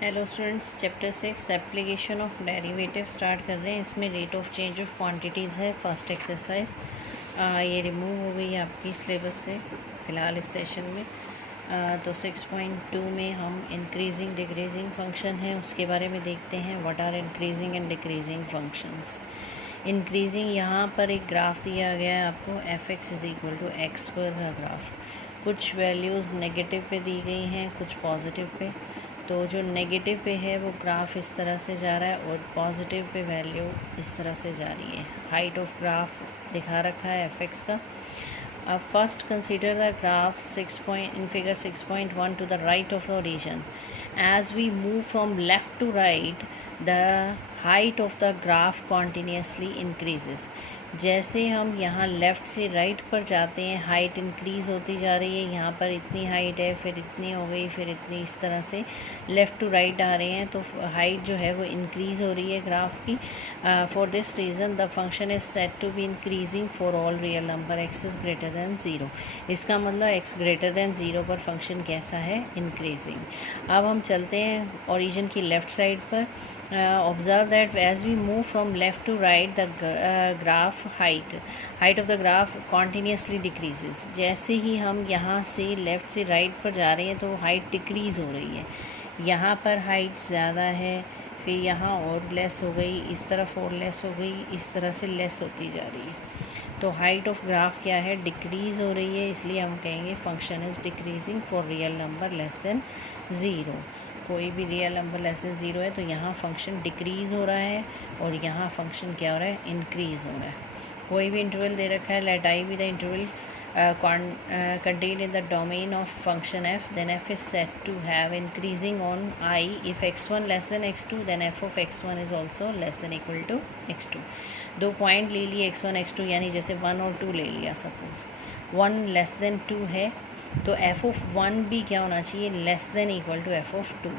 Hello students, chapter 6 application of derivative start कर रहे हैं। इसमें rate of change of quantities है। फर्स्ट एक्सरसाइज ये रिमूव हो गई है आपकी सिलेबस से फ़िलहाल इस सेशन में। तो 6.2 में हम इंक्रीजिंग डिक्रीजिंग फंक्शन है उसके बारे में देखते हैं। What are increasing and decreasing functions. Increasing यहाँ पर एक ग्राफ दिया गया है आपको, f(x) is equal to x square का ग्राफ। कुछ वैल्यूज़ नेगेटिव पे दी गई हैं, कुछ पॉजिटिव पे। तो जो नेगेटिव पे है वो ग्राफ इस तरह से जा रहा है और पॉजिटिव पे वैल्यू इस तरह से जा रही है। हाइट ऑफ ग्राफ दिखा रखा है f(x) का। अब first consider the graph in figure 6.1 to the right of origin. As we move from left to right, the height of the graph continuously increases. जैसे हम यहाँ लेफ़्ट से राइट पर जाते हैं हाइट इंक्रीज़ होती जा रही है। यहाँ पर इतनी हाइट है, फिर इतनी हो गई, फिर इतनी, इस तरह से लेफ़्ट टू राइट आ रहे हैं। तो हाइट जो है वो इंक्रीज़ हो रही है ग्राफ की। For this reason the function is set to be increasing for all real number x is greater than zero. इसका मतलब एक्स ग्रेटर दैन ज़ीरो पर फंक्शन कैसा है, इंक्रीजिंग। अब हम चलते हैं ओरिजिन की लेफ़्ट साइड पर। Observe that as we move from left to right, the graph height of the graph continuously decreases. जैसे ही हम यहाँ से लेफ़्ट से राइट पर जा रहे हैं तो हाइट डिक्रीज़ हो रही है। यहाँ पर हाइट ज़्यादा है, फिर यहाँ और लेस हो गई, इस तरफ और लेस हो गई, इस तरह से लेस होती जा रही है। तो हाइट ऑफ ग्राफ क्या है, डिक्रीज़ हो रही है। इसलिए हम कहेंगे function is decreasing for real number less than zero. कोई भी real number less than zero है तो यहाँ फंक्शन डिक्रीज़ हो रहा है और यहाँ फंक्शन क्या हो रहा है, इंक्रीज़ हो रहा है। कोई भी इंटरवल दे रखा है, let I be the interval contained in the domain of function f, then f is said to have increasing on I if x1 less than x2, then f of x1 is also less than equal to x2। दो point ले लिए x1 x2, यानी जैसे 1 और 2 ले लिया। Suppose 1 less than 2 है तो f of 1 भी क्या होना चाहिए, less than equal to f of 2।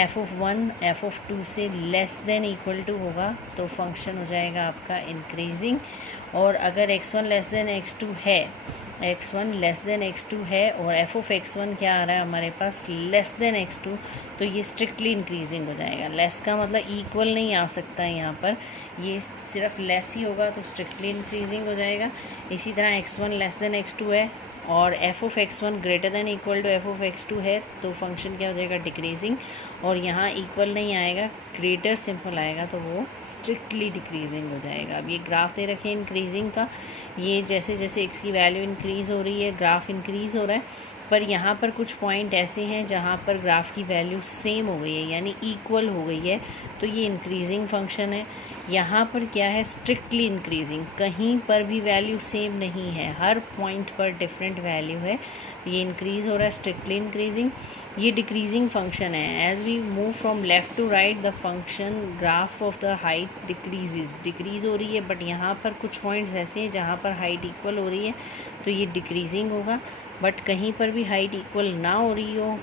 f of 1 f of 2 से लेस देन इक्वल टू होगा तो फंक्शन हो जाएगा आपका इंक्रीजिंग। और अगर x1 लेस देन x2 है, x1 लेस देन x2 है और f of x1 क्या आ रहा है हमारे पास, लेस देन x2, तो ये स्ट्रिक्टली इंक्रीजिंग हो जाएगा। लेस का मतलब इक्वल नहीं आ सकता है यहाँ पर, ये सिर्फ लेस ही होगा तो स्ट्रिक्टली इंक्रीजिंग हो जाएगा। इसी तरह x1 लेस देन x2 है और f of x1 greater than equal to f of x2 है तो फंक्शन क्या हो जाएगा, डिक्रीजिंग। और यहाँ इक्वल नहीं आएगा, ग्रेटर सिंपल आएगा तो वो स्ट्रिक्टली डिक्रीजिंग हो जाएगा। अब ये ग्राफ दे रखे हैं इंक्रीजिंग का, ये जैसे जैसे x की वैल्यू इंक्रीज़ हो रही है ग्राफ इंक्रीज़ हो रहा है। पर यहाँ पर कुछ पॉइंट ऐसे हैं जहाँ पर ग्राफ की वैल्यू सेम हो गई है, यानी इक्वल हो गई है, तो ये इंक्रीजिंग फंक्शन है। यहाँ पर क्या है, स्ट्रिक्टली इंक्रीजिंग, कहीं पर भी वैल्यू सेम नहीं है, हर पॉइंट पर डिफरेंट वैल्यू है, तो ये इंक्रीज़ हो रहा है, स्ट्रिक्टली इंक्रीजिंग। ये डिक्रीजिंग फंक्शन है। As we move from left to right the function graph of the height decrease हो रही है। बट यहाँ पर कुछ पॉइंट्स ऐसे हैं जहाँ पर हाइट इक्वल हो रही है तो ये डिक्रीजिंग होगा। बट कहीं पर भी हाइट इक्वल ना हो रही हो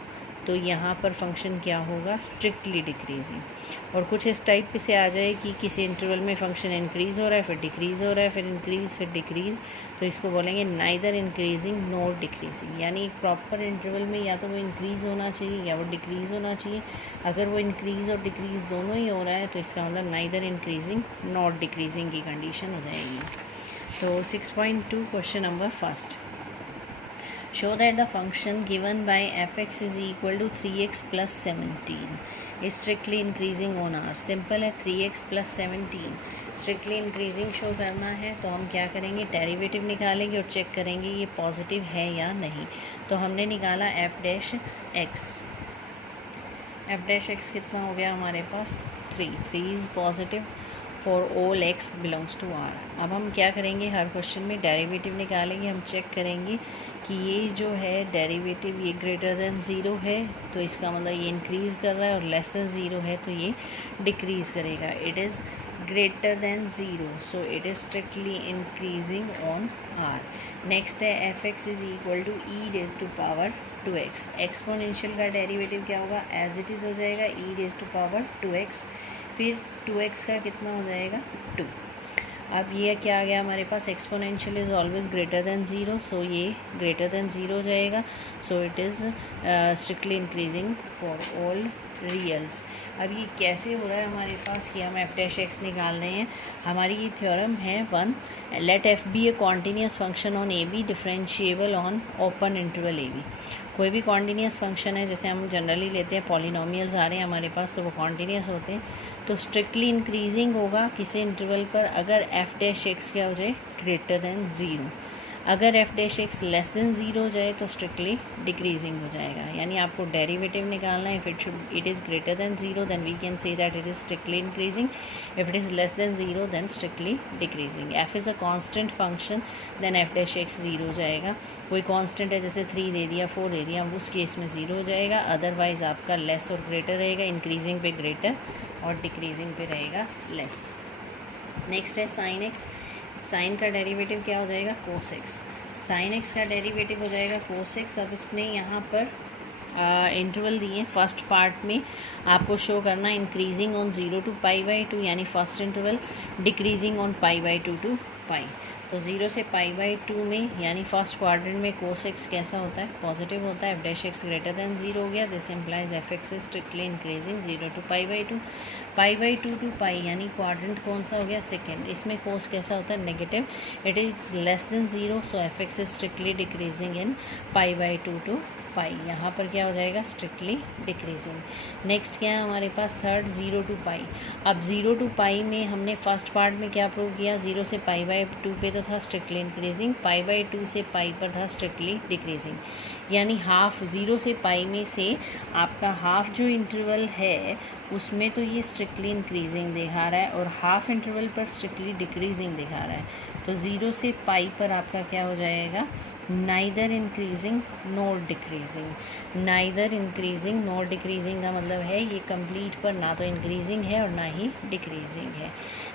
तो यहाँ पर फंक्शन क्या होगा, स्ट्रिक्टली डिक्रीजिंग। और कुछ इस टाइप से आ जाए कि किसी इंटरवल में फंक्शन इंक्रीज़ हो रहा है, फिर डिक्रीज़ हो रहा है, फिर इंक्रीज़, फिर डिक्रीज़, तो इसको बोलेंगे नाइदर इंक्रीजिंग नॉर डिक्रीजिंग। यानी एक प्रॉपर इंटरवल में या तो वो इंक्रीज़ होना चाहिए या वो डिक्रीज़ होना चाहिए। अगर वो इंक्रीज़ और डिक्रीज़ दोनों ही हो रहा है तो इसका मतलब नाइदर इंक्रीजिंग नॉर डिक्रीजिंग की कंडीशन हो जाएगी। तो 6.2 question number first, show that the function given by f(x) is equal to 3x plus 17 is strictly increasing on R। Simple है, 3x plus 17 strictly increasing show करना है तो हम क्या करेंगे, डेरिवेटिव निकालेंगे और चेक करेंगे ये पॉजिटिव है या नहीं। तो हमने निकाला f डैश x कितना हो गया हमारे पास, 3 is positive for all x belongs to R। अब हम क्या करेंगे, हर क्वेश्चन में डेरिवेटिव निकालेंगे। हम चेक करेंगे कि ये जो है डेरिवेटिव ये ग्रेटर देन ज़ीरो है तो इसका मतलब ये इंक्रीज़ कर रहा है, और लेस देन ज़ीरो है तो ये डिक्रीज़ करेगा। It is greater than zero so it is strictly increasing on R। Next है f(x) is equal to e raise to power 2x। Exponential का डेरिवेटिव क्या होगा, एज इट इज़ हो जाएगा e raise to power 2x, फिर 2x का कितना हो जाएगा, 2। अब ये क्या आ गया हमारे पास, exponential is always greater than zero, so ये ग्रेटर देन ज़ीरो जाएगा, so it is strictly increasing for all reals. अब ये कैसे हो रहा है हमारे पास कि हम एफ डैश एक्स निकाल रहे हैं। हमारी ये थ्योरम है 1, let F be A continuous function on A B differentiable on open interval A B. कोई भी कॉन्टीन्यूस फंक्शन है, जैसे हम जनरली लेते हैं पॉलिनोमियल्स आ रहे हैं हमारे पास, तो वो कॉन्टीन्यूस होते हैं, तो स्ट्रिक्टली इंक्रीजिंग होगा किसी इंटरवल पर अगर एफ डैश एक्स क्या हो जाए, ग्रेटर देन ज़ीरो। अगर F dash x less than zero हो जाए तो स्ट्रिक्टली डिक्रीजिंग हो जाएगा। यानी आपको डेरिवेटिव निकालना है, if it is greater than zero then we can say that it is strictly increasing, if it is less than zero then strictly decreasing. F is a constant function then F dash X zero हो जाएगा। कोई constant है जैसे 3 दे दिया, 4 दे दिया, उस case में zero हो जाएगा, अदरवाइज़ आपका लेस और ग्रेटर रहेगा, इंक्रीजिंग पे ग्रेटर और डिक्रीजिंग पे रहेगा लेस। नेक्स्ट है साइन एक्स। साइन का डेरिवेटिव क्या हो जाएगा, कोस एक्स। साइन एक्स का डेरिवेटिव हो जाएगा कोस एक्स। अब इसने यहाँ पर इंटरवल दिए, फर्स्ट पार्ट में आपको शो करना इंक्रीजिंग ऑन 0 to π/2 यानी first interval, decreasing on π/2 to π। तो 0 से π/2 में यानी फर्स्ट क्वाड्रेंट में कोस एक्स कैसा होता है, पॉजिटिव होता है। F dash x greater than 0 हो गया, this implies F x is strictly increasing 0 to π/2। π/2 to π यानी क्वाड्रेंट कौन सा हो गया, सेकेंड। इसमें कोस कैसा होता है, negative. It is less than 0, so f x is strictly decreasing in π/2 to π। यहाँ पर क्या हो जाएगा, स्ट्रिक्टली डिक्रीजिंग। नेक्स्ट क्या है हमारे पास, थर्ड 0 to π। अब 0 to π में हमने फर्स्ट पार्ट में क्या प्रूव किया, 0 से π/2 पे तो था स्ट्रिक्टली इंक्रीजिंग, π/2 से π पर था स्ट्रिक्टली डिक्रीजिंग। यानी हाफ 0 से π में से आपका हाफ जो इंटरवल है उसमें तो ये स्ट्रिक्टली इंक्रीजिंग दिखा रहा है और हाफ इंटरवल पर स्ट्रिक्टली डिक्रीजिंग दिखा रहा है। तो 0 से π पर आपका क्या हो जाएगा, neither increasing nor decreasing. Neither increasing nor decreasing का मतलब है ये कंप्लीट पर ना तो इंक्रीजिंग है और ना ही डिक्रीजिंग है।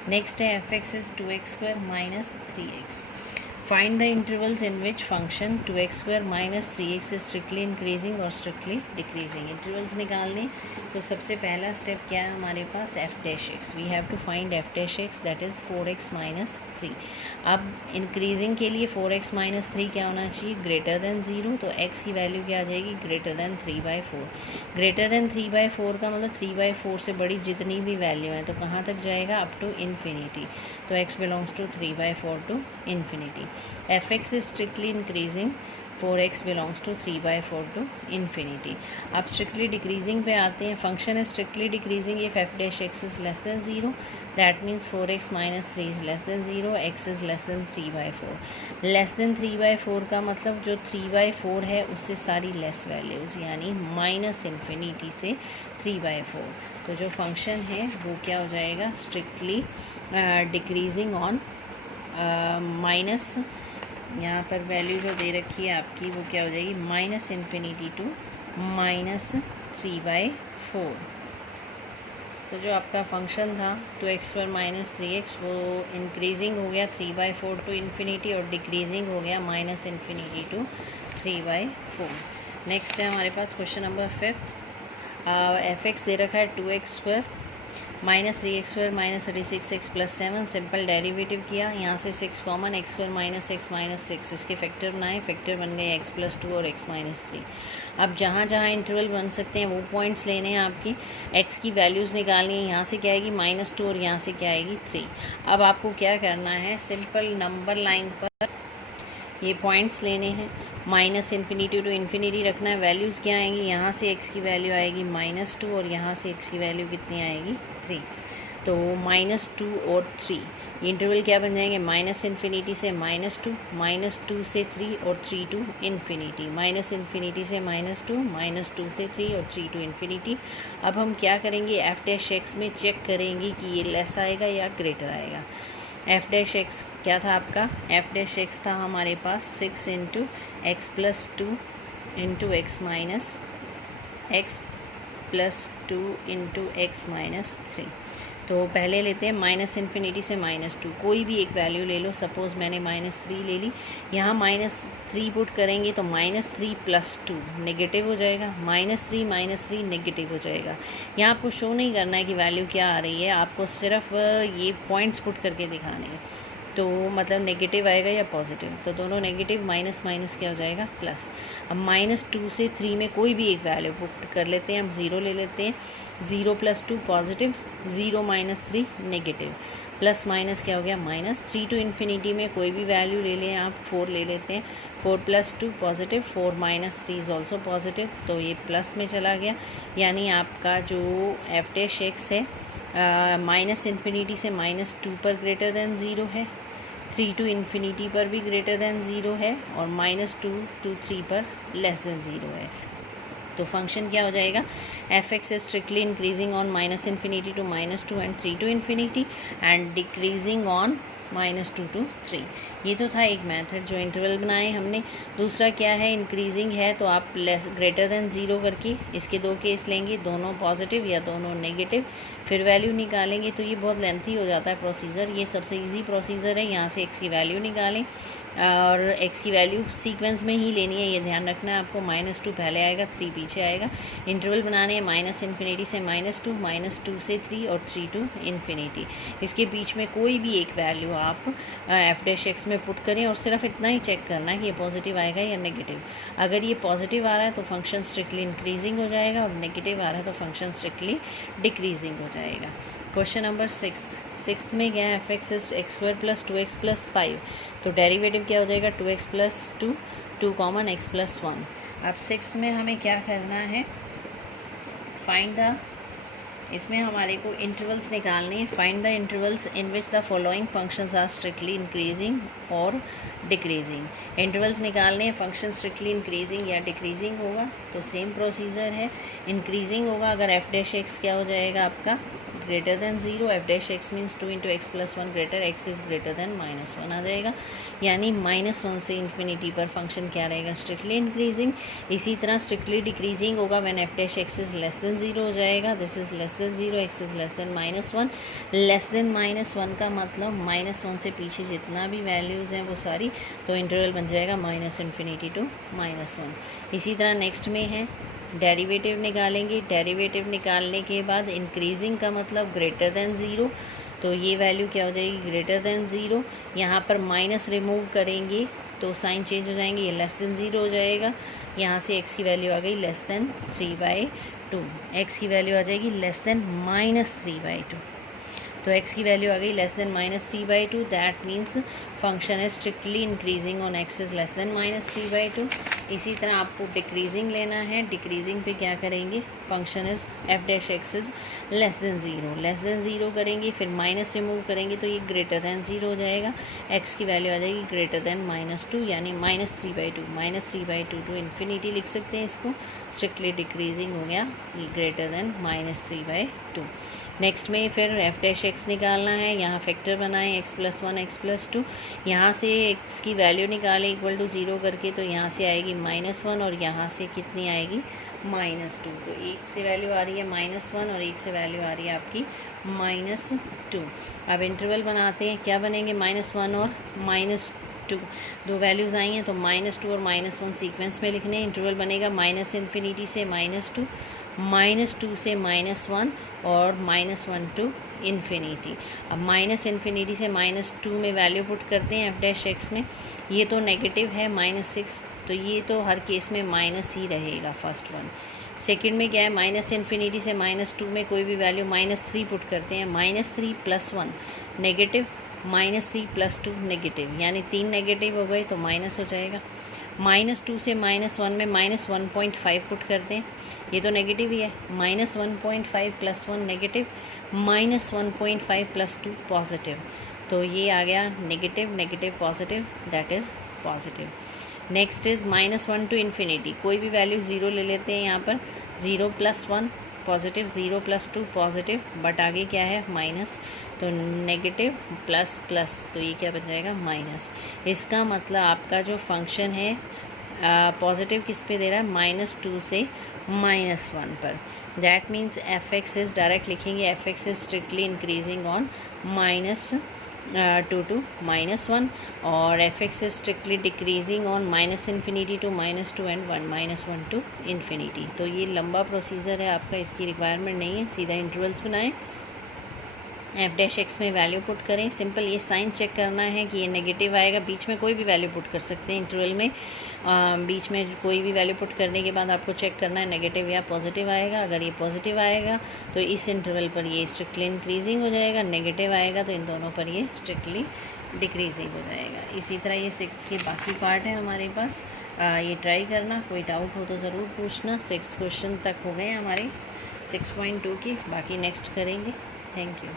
नेक्स्ट है f x is 2x² minus 3x। Find the intervals in which function 2x² minus 3x is strictly increasing और स्ट्रिक्टली डिक्रीजिंग। इंटरवल्स निकालने तो सबसे पहला स्टेप क्या है हमारे पास, f dash x. We have to find f dash x, that is 4x minus 3। अब इंक्रीजिंग के लिए 4x माइनस 3 क्या होना चाहिए, ग्रेटर देन 0, तो x की वैल्यू क्या आ जाएगी, ग्रेटर देन 3/4। ग्रेटर देन 3/4 का मतलब 3/4 से बड़ी जितनी भी वैल्यू है तो कहाँ तक जाएगा, अप टू इन्फिनिटी। तो x belongs to 3/4 to infinity. F x is strictly increasing, 4x belongs to 3/4 to infinity. अब स्ट्रिक्टली डिक्रीजिंग पे आते हैं। Function is strictly decreasing if F dash X is less than 0, that means 4x minus 3 is less than 0, x is less than 3/4। Less than 3/4 का मतलब जो 3/4 है उससे सारी लेस वैल्यूज़, यानी माइनस इन्फिनिटी से 3/4। तो जो फंक्शन है वो क्या हो जाएगा, स्ट्रिक्टली डिक्रीजिंग ऑन माइनस, यहाँ पर वैल्यू जो दे रखी है आपकी वो क्या हो जाएगी, माइनस इन्फिनिटी टू माइनस 3/4। तो जो आपका फंक्शन था 2x² माइनस 3x वो इंक्रीजिंग हो गया 3/4 टू इन्फिनिटी और डिक्रीजिंग हो गया माइनस इन्फिनिटी टू 3/4। नेक्स्ट है हमारे पास क्वेश्चन नंबर 5। एफ एक्स दे रखा है 2x² minus 3x² minus 36x plus 7। Simple derivative किया, यहाँ से 6 common, x² minus x minus 6, इसके फैक्टर बनाए, फैक्टर बन गए x + 2 और x माइनस 3। अब जहाँ जहाँ इंटरवल बन सकते हैं वो पॉइंट्स लेने हैं आपकी, x की वैल्यूज़ निकालनी है। यहाँ से क्या आएगी -2 और यहाँ से क्या आएगी 3। अब आपको क्या करना है, सिंपल नंबर लाइन पर ये पॉइंट्स लेने हैं, माइनस इन्फिनिटी टू इन्फिनिटी रखना है। वैल्यूज़ क्या आएंगी, यहाँ से x की वैल्यू आएगी -2 और यहाँ से x की वैल्यू कितनी आएगी 3। तो -2 और 3 ये इंटरवल क्या बन जाएंगे, माइनस इन्फिनिटी से -2, -2 से 3 और 3 टू इन्फिनिटी, माइनस इन्फिनिटी से -2, -2 से 3 और 3 टू इन्फिनिटी। अब हम क्या करेंगे, एफ डैश एक्स में चेक करेंगे कि ये लेस आएगा या ग्रेटर आएगा। एफ डैश एक्स क्या था आपका, एफ डैश एक्स था हमारे पास 6 × x + 2 × x minus x + 2 × x minus 3। तो पहले लेते हैं माइनस इन्फिनिटी से -2, कोई भी एक वैल्यू ले लो। सपोज़ मैंने -3 ले ली, यहाँ -3 पुट करेंगे तो -3 + 2 नेगेटिव हो जाएगा, -3 नेगेटिव हो जाएगा। यहाँ आपको शो नहीं करना है कि वैल्यू क्या आ रही है, आपको सिर्फ ये पॉइंट्स पुट करके दिखाने हैं। तो मतलब नेगेटिव आएगा या पॉजिटिव, तो दोनों नेगेटिव, माइनस माइनस क्या हो जाएगा प्लस। अब -2 से 3 में कोई भी एक वैल्यू पुट कर लेते हैं, हम 0 ले लेते हैं। 0 + 2 पॉजिटिव, 0 - 3 नेगेटिव, प्लस माइनस क्या हो गया माइनस। 3 टू इन्फिनिटी में कोई भी वैल्यू ले लें आप, 4 ले लेते हैं। 4 + 2 पॉजिटिव, 4 - 3 इज़ ऑल्सो पॉजिटिव, तो ये प्लस में चला गया। यानी आपका जो f' है माइनस इन्फिनिटी से -2 पर ग्रेटर दैन 0 है, 3 टू इन्फिनिटी पर भी ग्रेटर दैन 0 है, और -2 to 3 पर लेस दैन 0 है। तो फंक्शन क्या हो जाएगा, f(x) is strictly increasing on -∞ to -2 and 3 to infinity and decreasing on -2 to 3। ये तो था एक मेथड जो इंटरवल बनाए हमने। दूसरा क्या है, इंक्रीजिंग है तो आप ग्रेटर दैन 0 करके इसके 2 केस लेंगे, दोनों पॉजिटिव या दोनों नेगेटिव, फिर वैल्यू निकालेंगे। तो ये बहुत लेंथी हो जाता है प्रोसीजर, ये सबसे इजी प्रोसीजर है। यहाँ से x की वैल्यू निकालें और x की वैल्यू सीक्वेंस में ही लेनी है, ये ध्यान रखना है आपको। -2 पहले आएगा, 3 पीछे आएगा। इंटरवल बनाने हैं -∞ से -2, -2 से 3 और 3 टू इन्फिनिटी। इसके बीच में कोई भी एक वैल्यू आप f' में पुट करें और सिर्फ इतना ही चेक करना है कि ये पॉजिटिव आएगा या नेगेटिव। अगर ये पॉजिटिव आ रहा है तो फंक्शन स्ट्रिक्टली इंक्रीजिंग हो जाएगा, और नेगेटिव आ रहा है तो फंक्शन स्ट्रिक्टली डिक्रीजिंग हो जाएगा। क्वेश्चन नंबर 6 में क्या है, f(x) is x² + 2x + 5, तो डेरिवेटिव क्या हो जाएगा 2x + 2, 2 कॉमन x + 1। अब 6 में हमें क्या करना है, फाइंड द, इसमें हमारे को इंटरवल्स निकालने हैं। Find the intervals in which the following functions are strictly increasing और डिक्रीजिंग। इंटरवल्स निकालने हैं, फंक्शन स्ट्रिक्टली इंक्रीजिंग या डिक्रीजिंग होगा तो सेम प्रोसीजर है। इंक्रीजिंग होगा अगर f' क्या हो जाएगा आपका greater than 0, f' means 2 × x + 1 greater, x is greater then -1 आ जाएगा। यानी -1 से इन्फिनिटी पर फंक्शन क्या रहेगा, स्ट्रिक्टली इंक्रीजिंग। इसी तरह स्ट्रिक्टली डिक्रीजिंग होगा when f' is less than 0 हो जाएगा, this is less than 0, x is less than -1। Less than -1 का मतलब -1 से पीछे जितना भी वैल्यूज़ हैं वो सारी, तो इंटरवल बन जाएगा -∞ to -1। इसी तरह नेक्स्ट में है डेरिवेटिव निकालेंगे। डेरिवेटिव निकालने के बाद इंक्रीजिंग का मतलब ग्रेटर दैन 0, तो ये वैल्यू क्या हो जाएगी ग्रेटर दैन 0। यहाँ पर माइनस रिमूव करेंगे तो साइन चेंज हो जाएंगे, ये लेस दैन 0 हो जाएगा। यहाँ से x की वैल्यू आ गई लेस दैन 3/2, x की वैल्यू आ जाएगी लेस दैन -3/2। तो x की वैल्यू आ गई less than -3/2, that means function is strictly increasing on x is less than -3/2। इसी तरह आपको डिक्रीजिंग लेना है, डिक्रीजिंग पे क्या करेंगे, function is f' is less than 0, less than 0 करेंगे, फिर माइनस रिमूव करेंगे तो ये ग्रेटर दैन 0 हो जाएगा। x की वैल्यू आ जाएगी ग्रेटर दैन -2, यानी -3/2 टू इन्फिनिटी लिख सकते हैं इसको। स्ट्रिक्टली डिक्रीजिंग हो गया, ग्रेटर दैन -3/2। नेक्स्ट में फिर f' निकालना है, यहाँ फैक्टर बनाएं x + 1 x + 2, यहाँ से x की वैल्यू निकालें = 0 करके, तो यहाँ से आएगी -1 और यहाँ से कितनी आएगी -2। तो एक से वैल्यू आ रही है -1 और एक से वैल्यू आ रही है आपकी -2। अब इंटरवल बनाते हैं, क्या बनेंगे -1 और -2, दो वैल्यूज़ आई हैं तो -2 और -1 सीक्वेंस में लिखने। इंटरवल बनेगा -∞ से -2, -2 से -1 और -1 टू इन्फिनिटी। अब -∞ से -2 में वैल्यू पुट करते हैं f' में, ये तो नेगेटिव है -6, तो ये तो हर केस में माइनस ही रहेगा फर्स्ट वन। सेकंड में क्या है, -∞ से -2 में कोई भी वैल्यू -3 पुट करते हैं, -3 + 1 नेगेटिव, -3 + 2 नेगेटिव, यानी 3 नेगेटिव हो गए तो माइनस हो जाएगा। -2 से -1 में -1.5 पुट करते हैं, ये तो नेगेटिव ही है, -1.5 + 1 नेगेटिव, -1.5 + 2 पॉजिटिव, तो ये आ गया negative negative positive, that is positive. Next is -1 to infinity, कोई भी वैल्यू 0 ले लेते हैं यहाँ पर, 0 + 1 पॉजिटिव, 0 + 2 पॉजिटिव, बट आगे क्या है माइनस, तो नेगेटिव प्लस प्लस, तो ये क्या बन जाएगा माइनस। इसका मतलब आपका जो फंक्शन है पॉजिटिव किस पे दे रहा है, -2 से -1 पर। That means f x is direct लिखेंगे, f x is strictly increasing on -2 to -1 और f x is strictly decreasing on -∞ to -2 and 1 to infinity. तो ये लंबा प्रोसीजर है आपका, इसकी रिक्वायरमेंट नहीं है, सीधा इंटरवल्स बनाएं, एफ डैश एक्स में वैल्यू पुट करें। सिंपल ये साइन चेक करना है कि ये नेगेटिव आएगा, बीच में कोई भी वैल्यू पुट कर सकते हैं इंटरवल में, बीच में कोई भी वैल्यू पुट करने के बाद आपको चेक करना है नेगेटिव या पॉजिटिव आएगा। अगर ये पॉजिटिव आएगा तो इस इंटरवल पर ये स्ट्रिक्टली इंक्रीजिंग हो जाएगा, नेगेटिव आएगा तो इन दोनों पर ये स्ट्रिक्टली डिक्रीजिंग हो जाएगा। इसी तरह ये 6th के बाकी पार्ट है हमारे पास, ये ट्राई करना, कोई डाउट हो तो ज़रूर पूछना। 6th क्वेश्चन तक हो गए हमारे 6.2 की, बाकी नेक्स्ट करेंगे। Thank you.